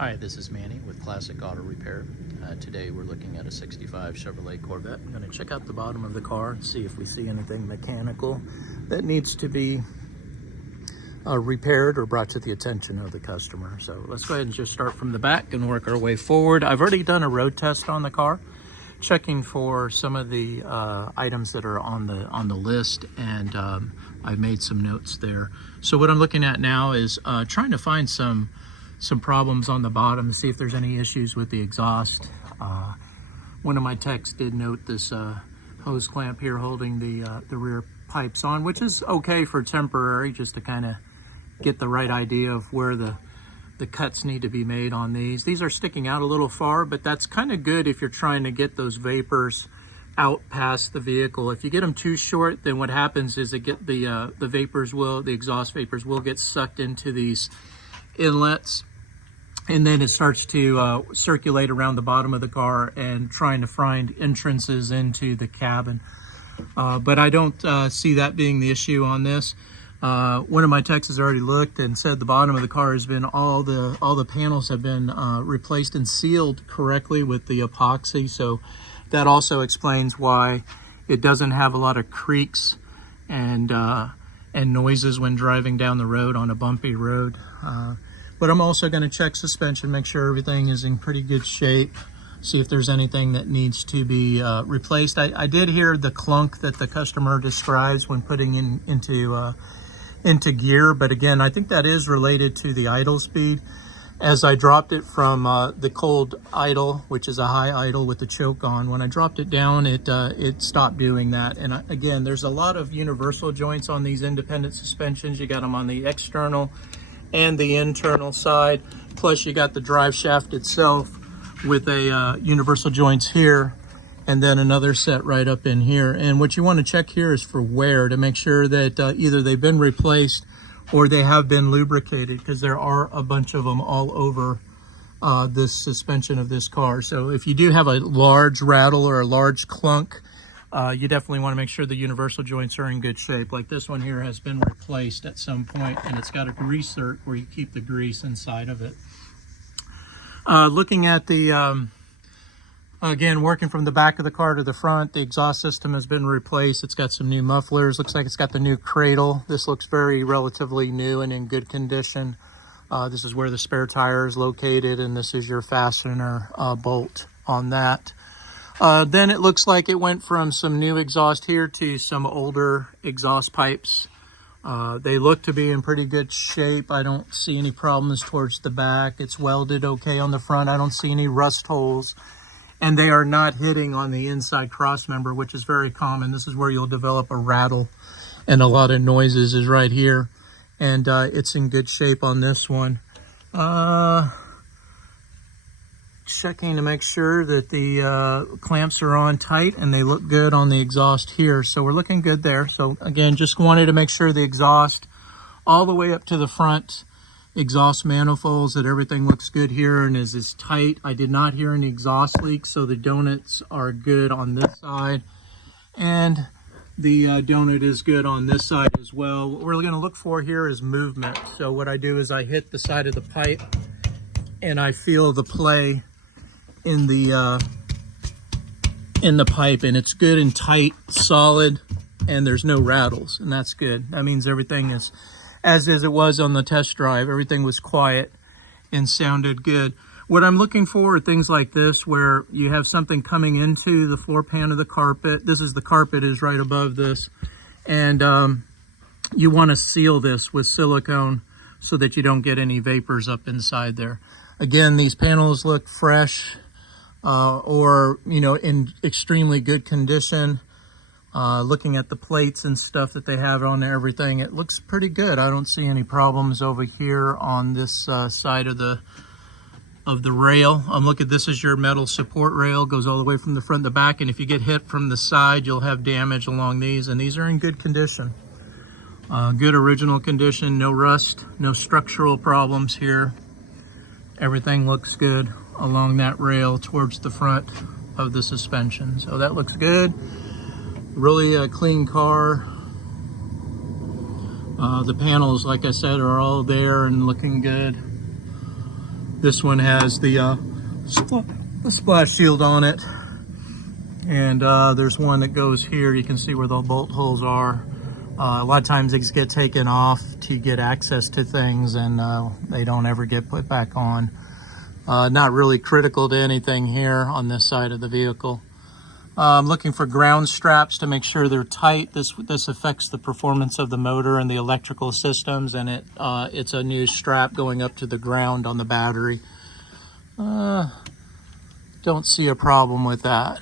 Hi, this is Manny with Classic Auto Repair. Today we're looking at a 65 Chevrolet Corvette. I'm going to check out the bottom of the car and see if we see anything mechanical that needs to be repaired or brought to the attention of the customer. So let's go ahead and just start from the back and work our way forward. I've already done a road test on the car, checking for some of the items that are on the list, and I've made some notes there. So what I'm looking at now is trying to find some problems on the bottom to see if there's any issues with the exhaust. One of my techs did note this hose clamp here holding the rear pipes on, which is okay for temporary, just to kind of get the right idea of where the cuts need to be made on these. These are sticking out a little far, but that's kind of good if you're trying to get those vapors out past the vehicle. If you get them too short, then what happens is the exhaust vapors will get sucked into these inlets, and then it starts to circulate around the bottom of the car and trying to find entrances into the cabin. But I don't see that being the issue on this. One of my techs has already looked and said the bottom of the car has been, all the panels have been replaced and sealed correctly with the epoxy. So that also explains why it doesn't have a lot of creaks and noises when driving down the road on a bumpy road. But I'm also going to check suspension, make sure everything is in pretty good shape, see if there's anything that needs to be replaced. I did hear the clunk that the customer describes when putting into gear, but again, I think that is related to the idle speed. As I dropped it from the cold idle, which is a high idle with the choke on, when I dropped it down, it stopped doing that. And again, there's a lot of universal joints on these independent suspensions. You got them on the external and the internal side, plus you got the drive shaft itself with a universal joints here, and then another set right up in here. And what you want to check here is for wear, to make sure that either they've been replaced or they have been lubricated, because there are a bunch of them all over this suspension of this car. So if you do have a large rattle or a large clunk, you definitely want to make sure the universal joints are in good shape. Like this one here has been replaced at some point, and it's got a grease zerk where you keep the grease inside of it. Looking at the, again, working from the back of the car to the front, the exhaust system has been replaced. It's got some new mufflers. Looks like it's got the new cradle. This looks relatively new and in good condition. This is where the spare tire is located, and this is your fastener bolt on that. Then it looks like it went from some new exhaust here to some older exhaust pipes. They look to be in pretty good shape. I don't see any problems towards the back. It's welded okay on the front. I don't see any rust holes. And they are not hitting on the inside cross member, which is very common. This is where you'll develop a rattle and a lot of noises, is right here. And it's in good shape on this one. Checking to make sure that the clamps are on tight and they look good on the exhaust here. So we're looking good there. So again, just wanted to make sure the exhaust all the way up to the front exhaust manifolds, that everything looks good here and is tight. I did not hear any exhaust leaks, so the donuts are good on this side, and the donut is good on this side as well. What we're going to look for here is movement. So what I do is I hit the side of the pipe and I feel the play in the pipe, and it's good and tight, solid, and there's no rattles, and that's good. That means everything is as it was on the test drive. Everything was quiet and sounded good. What I'm looking for are things like this, where you have something coming into the floor pan of the carpet. This is the carpet is right above this, and you want to seal this with silicone so that you don't get any vapors up inside there. Again, these panels look fresh, or in extremely good condition. Looking at the plates and stuff that they have on there, everything, it looks pretty good. I don't see any problems over here on this side of the rail. Look at this, is your metal support rail, goes all the way from the front to the back, and if you get hit from the side, you'll have damage along these, and these are in good condition. Good original condition, no rust, no structural problems here. Everything looks good along that rail towards the front of the suspension. So that looks good. Really a clean car. The panels, like I said, are all there and looking good. This one has the splash shield on it. And there's one that goes here. You can see where the bolt holes are. A lot of times these get taken off to get access to things, and they don't ever get put back on. Not really critical to anything here on this side of the vehicle. I'm looking for ground straps to make sure they're tight. This affects the performance of the motor and the electrical systems, and it's a new strap going up to the ground on the battery. Don't see a problem with that.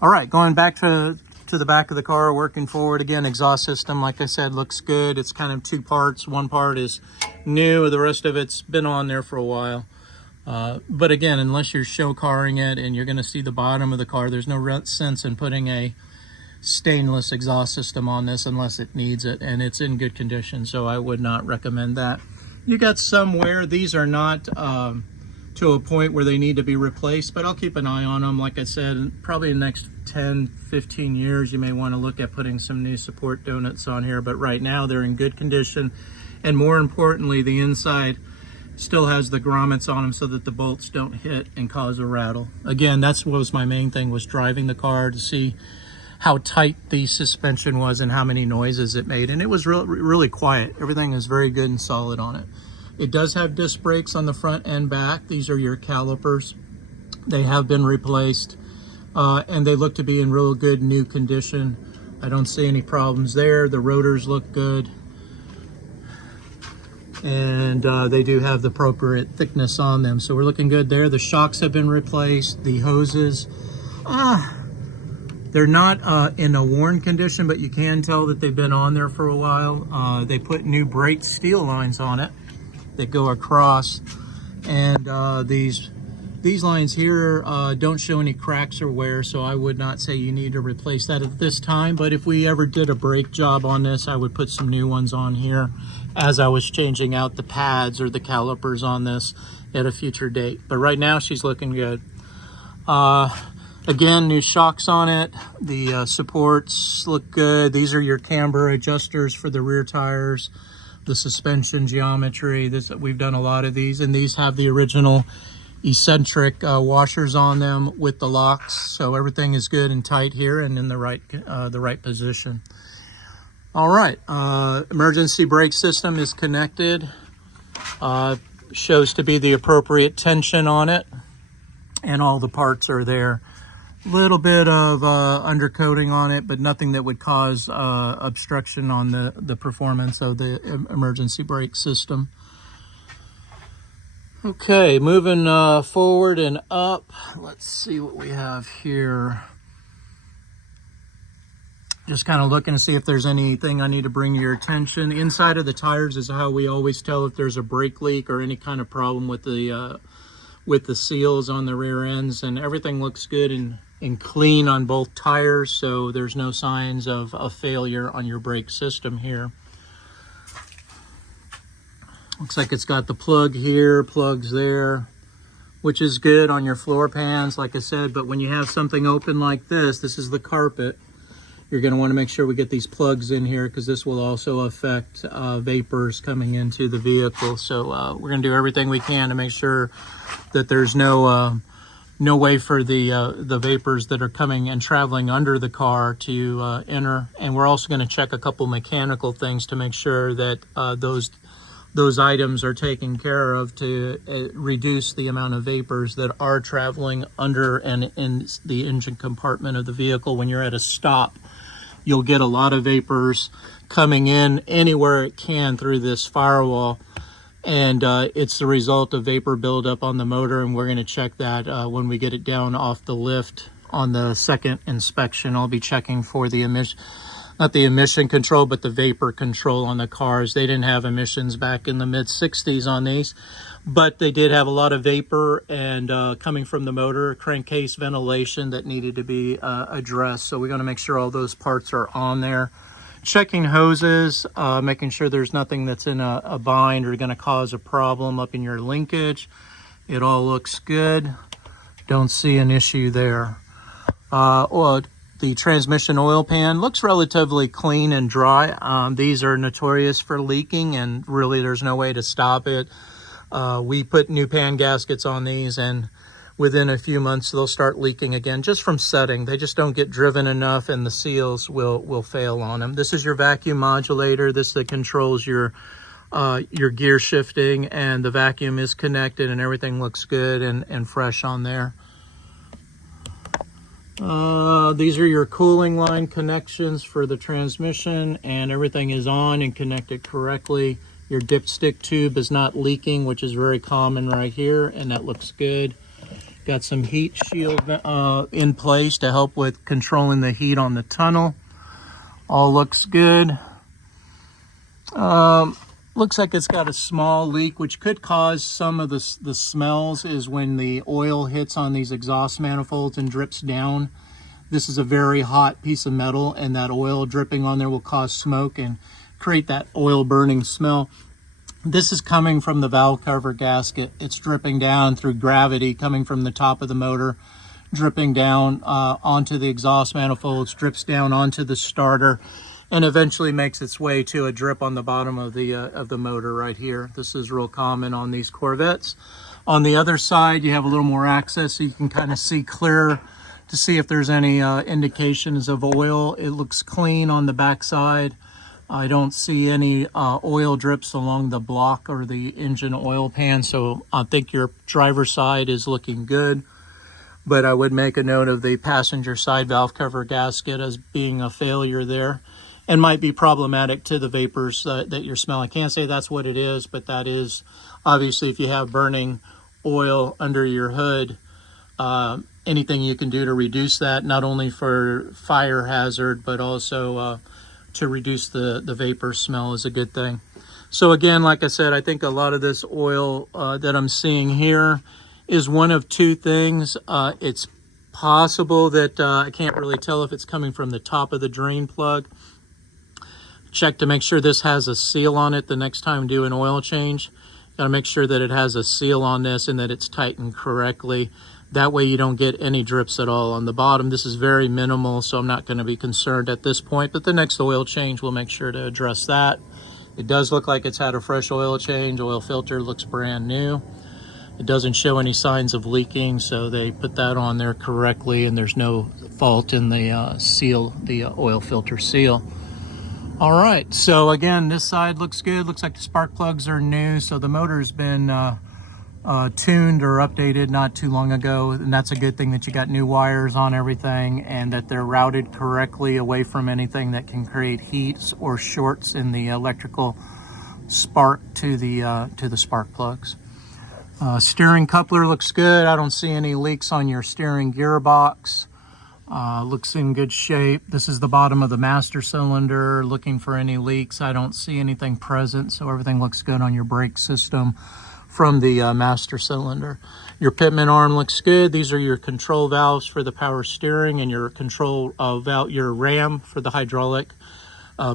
All right, going back to the back of the car, working forward again. Exhaust system, like I said, looks good. It's kind of two parts. One part is new, the rest of it's been on there for a while. But again, unless you're show carring it and you're going to see the bottom of the car, there's no sense in putting a stainless exhaust system on this unless it needs it, and it's in good condition, so I would not recommend that. You got some wear. These are not to a point where they need to be replaced, but I'll keep an eye on them. Like I said, probably in the next 10-15 years you may want to look at putting some new support donuts on here, but right now they're in good condition. And more importantly, the inside still has the grommets on them so that the bolts don't hit and cause a rattle. Again, that's what was my main thing, was driving the car to see how tight the suspension was and how many noises it made, and it was really quiet. Everything is very good and solid on it. It does have disc brakes on the front and back. These are your calipers. They have been replaced, and they look to be in real good new condition. I don't see any problems there. The rotors look good, and they do have the appropriate thickness on them, so we're looking good there. The shocks have been replaced. The hoses, they're not in a worn condition, but you can tell that they've been on there for a while. They put new brake steel lines on it that go across, and these lines here don't show any cracks or wear, so I would not say you need to replace that at this time. But if we ever did a brake job on this, I would put some new ones on here as I was changing out the pads or the calipers on this at a future date. But right now she's looking good. Again, new shocks on it. The supports look good. These are your camber adjusters for the rear tires. The suspension geometry, we've done a lot of these, and these have the original eccentric washers on them with the locks, so everything is good and tight here and in the right position. All right, emergency brake system is connected. Shows to be the appropriate tension on it, and all the parts are there. Little bit of undercoating on it, but nothing that would cause obstruction on the performance of the emergency brake system. Okay, moving forward and up. Let's see what we have here. Just kind of looking to see if there's anything I need to bring to your attention. The inside of the tires is how we always tell if there's a brake leak or any kind of problem with the seals on the rear ends, and everything looks good and clean on both tires, so there's no signs of a failure on your brake system here. Looks like it's got the plug here, plugs there, which is good on your floor pans, like I said. But when you have something open like this is the carpet, you're going to want to make sure we get these plugs in here, because this will also affect vapors coming into the vehicle. So we're going to do everything we can to make sure that there's no way for the vapors that are coming and traveling under the car to enter. And we're also going to check a couple mechanical things to make sure that those items are taken care of to reduce the amount of vapors that are traveling under and in the engine compartment of the vehicle. When you're at a stop, you'll get a lot of vapors coming in anywhere it can through this firewall, and it's the result of vapor buildup on the motor, and we're going to check that when we get it down off the lift on the second inspection. I'll be checking for the emission, not the emission control, but the vapor control on the cars. They didn't have emissions back in the mid-60s on these, but they did have a lot of vapor and coming from the motor, crankcase ventilation that needed to be addressed. So we're going to make sure all those parts are on there. Checking hoses, making sure there's nothing that's in a bind or going to cause a problem up in your linkage. It all looks good. Don't see an issue there. The transmission oil pan looks relatively clean and dry. These are notorious for leaking, and really there's no way to stop it. We put new pan gaskets on these, and within a few months they'll start leaking again just from setting. They just don't get driven enough, and the seals will fail on them. This is your vacuum modulator. This that controls your gear shifting, and the vacuum is connected and everything looks good and fresh on there. These are your cooling line connections for the transmission, and everything is on and connected correctly. Your dipstick tube is not leaking, which is very common right here, and that looks good. Got some heat shield in place to help with controlling the heat on the tunnel. All looks good. Looks like it's got a small leak, which could cause some of the smells, is when the oil hits on these exhaust manifolds and drips down. This is a very hot piece of metal, and that oil dripping on there will cause smoke and create that oil burning smell. This is coming from the valve cover gasket. It's dripping down through gravity, coming from the top of the motor, dripping down onto the exhaust manifolds, drips down onto the starter, and eventually makes its way to a drip on the bottom of the motor right here. This is real common on these Corvettes. On the other side, you have a little more access, so you can kind of see clearer to see if there's any indications of oil. It looks clean on the back side. I don't see any oil drips along the block or the engine oil pan, so I think your driver's side is looking good. But I would make a note of the passenger side valve cover gasket as being a failure there, and might be problematic to the vapors that you're smelling. I can't say that's what it is, but that is obviously, if you have burning oil under your hood, anything you can do to reduce that, not only for fire hazard, but also to reduce the vapor smell, is a good thing. So again, like I said, I think a lot of this oil that I'm seeing here is one of two things. It's possible that I can't really tell if it's coming from the top of the drain plug. Check to make sure this has a seal on it the next time do an oil change. Got to make sure that it has a seal on this and that it's tightened correctly. That way you don't get any drips at all on the bottom. This is very minimal, so I'm not going to be concerned at this point, but the next oil change we'll make sure to address that. It does look like it's had a fresh oil change. Oil filter looks brand new. It doesn't show any signs of leaking, so they put that on there correctly, and there's no fault in the seal, the oil filter seal. All right, so again, this side looks good. Looks like the spark plugs are new, so the motor's been tuned or updated not too long ago, and that's a good thing that you got new wires on everything and that they're routed correctly away from anything that can create heats or shorts in the electrical spark to the spark plugs. Steering coupler looks good. I don't see any leaks on your steering gearbox. Looks in good shape. This is the bottom of the master cylinder. Looking for any leaks. I don't see anything present, so everything looks good on your brake system from the master cylinder. Your pitman arm looks good. These are your control valves for the power steering, and your control valve, your ram for the hydraulic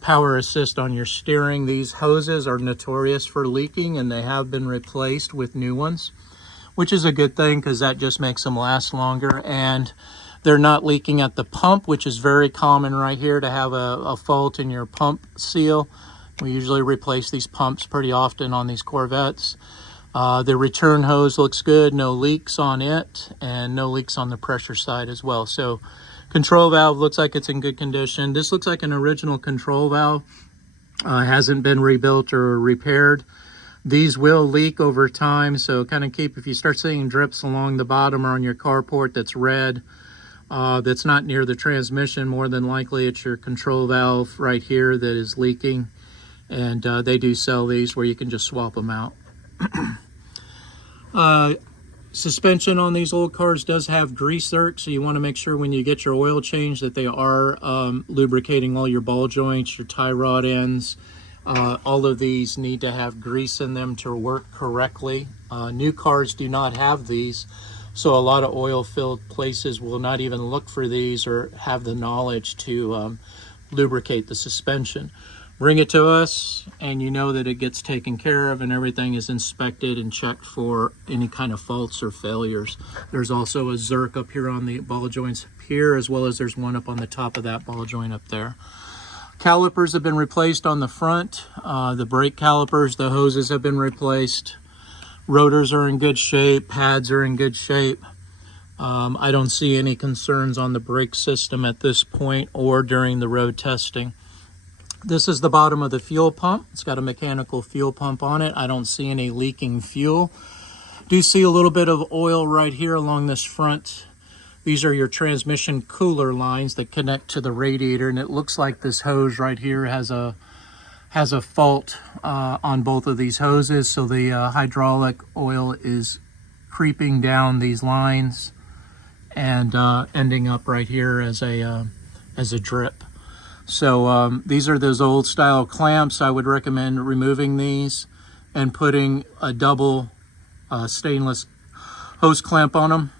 power assist on your steering. These hoses are notorious for leaking, and they have been replaced with new ones, which is a good thing because that just makes them last longer. And they're not leaking at the pump, which is very common right here to have a fault in your pump seal. We usually replace these pumps pretty often on these Corvettes. The return hose looks good, no leaks on it, and no leaks on the pressure side as well. So control valve looks like it's in good condition. This looks like an original control valve. Hasn't been rebuilt or repaired. These will leak over time, so kind of keep, if you start seeing drips along the bottom or on your carport that's red, that's not near the transmission, more than likely it's your control valve right here that is leaking. And they do sell these where you can just swap them out. Suspension on these old cars does have grease zerk, so you want to make sure when you get your oil change that they are lubricating all your ball joints, your tie rod ends. All of these need to have grease in them to work correctly. New cars do not have these, so a lot of oil-filled places will not even look for these or have the knowledge to lubricate the suspension. Bring it to us, and you know that it gets taken care of and everything is inspected and checked for any kind of faults or failures. There's also a zerk up here on the ball joints here, as well as there's one up on the top of that ball joint up there. Calipers have been replaced on the front. The brake calipers, the hoses have been replaced. Rotors are in good shape, pads are in good shape. I don't see any concerns on the brake system at this point or during the road testing. This is the bottom of the fuel pump. It's got a mechanical fuel pump on it. I don't see any leaking fuel. Do see a little bit of oil right here along this front. These are your transmission cooler lines that connect to the radiator, and it looks like this hose right here has a fault on both of these hoses. So the hydraulic oil is creeping down these lines and ending up right here as a drip. So these are those old style clamps. I would recommend removing these and putting a double stainless hose clamp on them,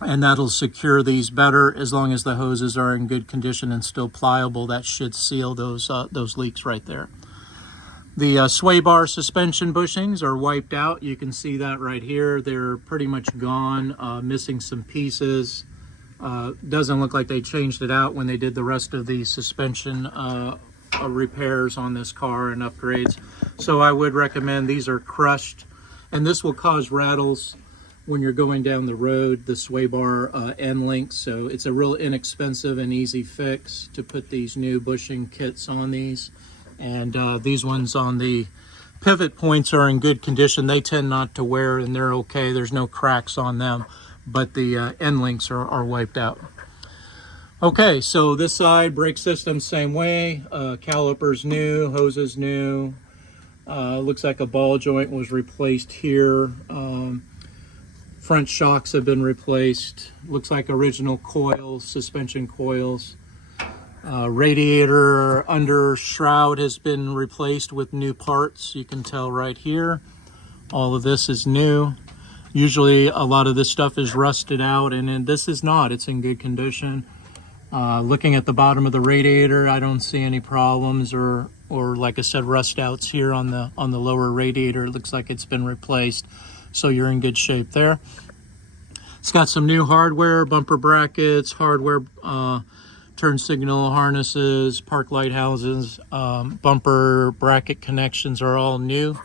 and that'll secure these better. As long as the hoses are in good condition and still pliable, that should seal those leaks right there. The sway bar suspension bushings are wiped out. You can see that right here. They're pretty much gone, missing some pieces. Doesn't look like they changed it out when they did the rest of the suspension repairs on this car and upgrades. So I would recommend, these are crushed, and this will cause rattles when you're going down the road, the sway bar end links. So it's a real inexpensive and easy fix to put these new bushing kits on these. And these ones on the pivot points are in good condition. They tend not to wear, and they're okay. There's no cracks on them, but the end links are wiped out. Okay, so this side, brake system same way. Calipers new, hoses new. Looks like a ball joint was replaced here. Front shocks have been replaced. Looks like original coils, suspension coils. Radiator under shroud has been replaced with new parts. You can tell right here. All of this is new. Usually a lot of this stuff is rusted out, and this is not. It's in good condition. Looking at the bottom of the radiator, I don't see any problems or like I said, rust outs here on the lower radiator. It looks like it's been replaced, so you're in good shape there. It's got some new hardware, bumper brackets, hardware, turn signal harnesses, park light houses, bumper bracket connections are all new.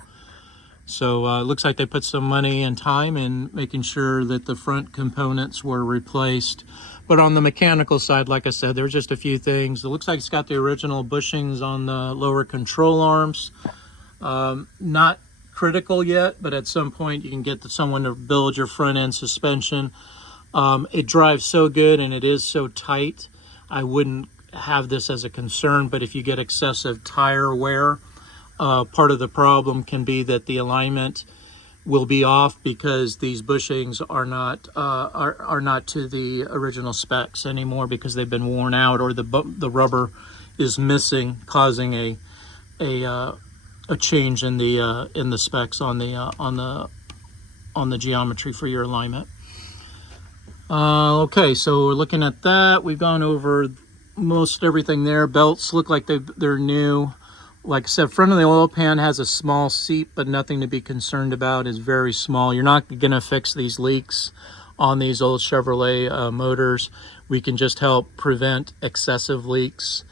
So it looks like they put some money and time in making sure that the front components were replaced. But on the mechanical side, like I said, there's just a few things. It looks like it's got the original bushings on the lower control arms. Not critical yet, but at some point you can get someone to build your front end suspension. It drives so good and it is so tight, I wouldn't have this as a concern. But if you get excessive tire wear, part of the problem can be that the alignment will be off because these bushings are not to the original specs anymore because they've been worn out, or the rubber is missing, causing a change in the specs on the geometry for your alignment. Okay, so we're looking at that. We've gone over most everything there. Belts look like they're new. Like I said, front of the oil pan has a small seep, but nothing to be concerned about. It's very small. You're not going to fix these leaks on these old Chevrolet motors. We can just help prevent excessive leaks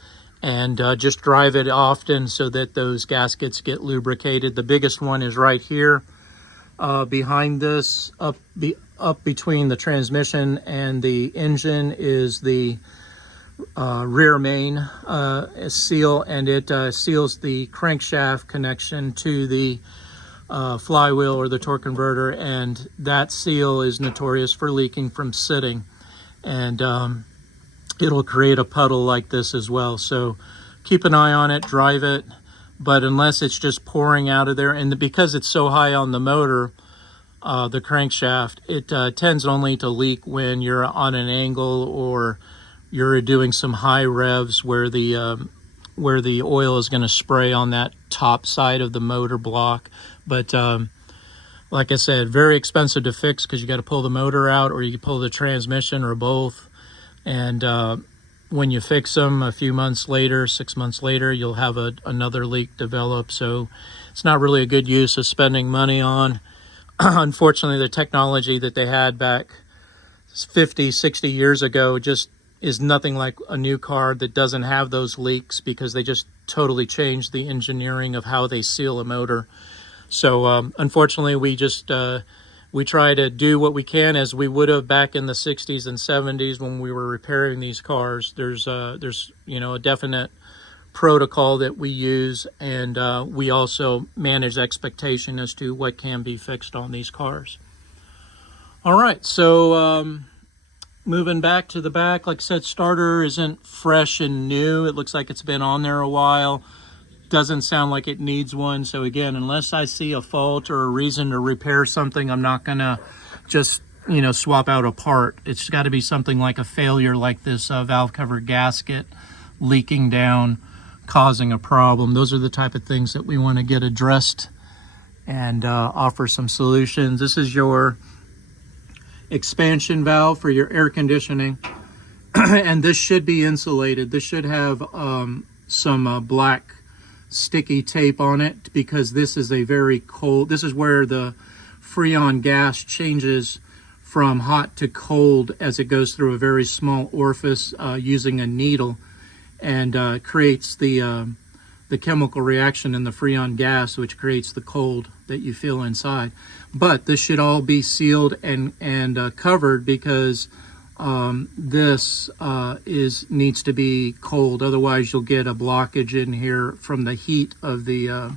and just drive it often so that those gaskets get lubricated. The biggest one is right here behind this, up between the transmission and the engine is the rear main seal, and it seals the crankshaft connection to the flywheel or the torque converter, and that seal is notorious for leaking from sitting, and it'll create a puddle like this as well. So keep an eye on it, drive it, but unless it's just pouring out of there, and because it's so high on the motor, the crankshaft, it tends only to leak when you're on an angle or you're doing some high revs where the oil is going to spray on that top side of the motor block. But like I said, very expensive to fix because you got to pull the motor out, or you pull the transmission, or both. And when you fix them a few months later, 6 months later, you'll have another leak develop. So it's not really a good use of spending money on. Unfortunately, the technology that they had back 50, 60 years ago just is nothing like a new car that doesn't have those leaks, because they just totally changed the engineering of how they seal a motor. So unfortunately, we just we try to do what we can as we would have back in the 60s and 70s when we were repairing these cars. There's you know, a definite protocol that we use, and we also manage expectation as to what can be fixed on these cars. All right, so moving back to the back, like I said, starter isn't fresh and new. It looks like it's been on there a while. Doesn't sound like it needs one. So again, unless I see a fault or a reason to repair something, I'm not gonna just, you know, swap out a part. It's got to be something like a failure, like this valve cover gasket leaking down, causing a problem. Those are the type of things that we want to get addressed and offer some solutions. This is your expansion valve for your air conditioning. And this should be insulated. This should have some black sticky tape on it, because this is a very cold, this is where the Freon gas changes from hot to cold as it goes through a very small orifice using a needle, and creates the chemical reaction in the Freon gas, which creates the cold that you feel inside. But this should all be sealed and covered, because this needs to be cold. Otherwise, you'll get a blockage in here from the heat of the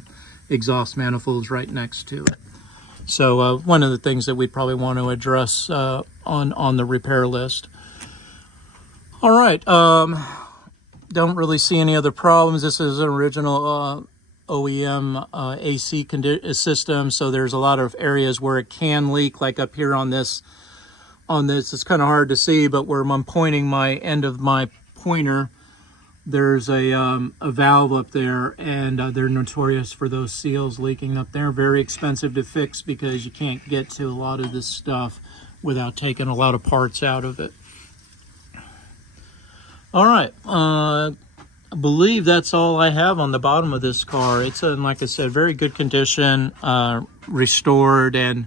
exhaust manifolds right next to it. So one of the things that we probably want to address on the repair list. All right. Don't really see any other problems. This is an original OEM AC system, so there's a lot of areas where it can leak, like up here on this. It's kind of hard to see, but where I'm pointing my end of my pointer, there's a valve up there, and they're notorious for those seals leaking up there. Very expensive to fix, because you can't get to a lot of this stuff without taking a lot of parts out of it. All right, I believe that's all I have on the bottom of this car. It's in, like I said, very good condition, restored, and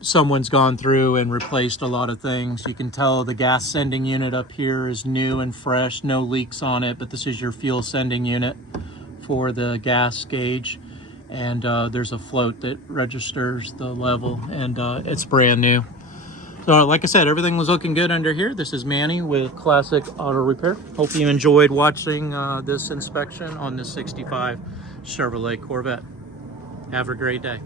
someone's gone through and replaced a lot of things. You can tell the gas sending unit up here is new and fresh, no leaks on it, but this is your fuel sending unit for the gas gauge, and there's a float that registers the level, and it's brand new. So like I said, everything was looking good under here. This is Manny with Classic Auto Repair. Hope you enjoyed watching this inspection on this 65 Chevrolet Corvette. Have a great day.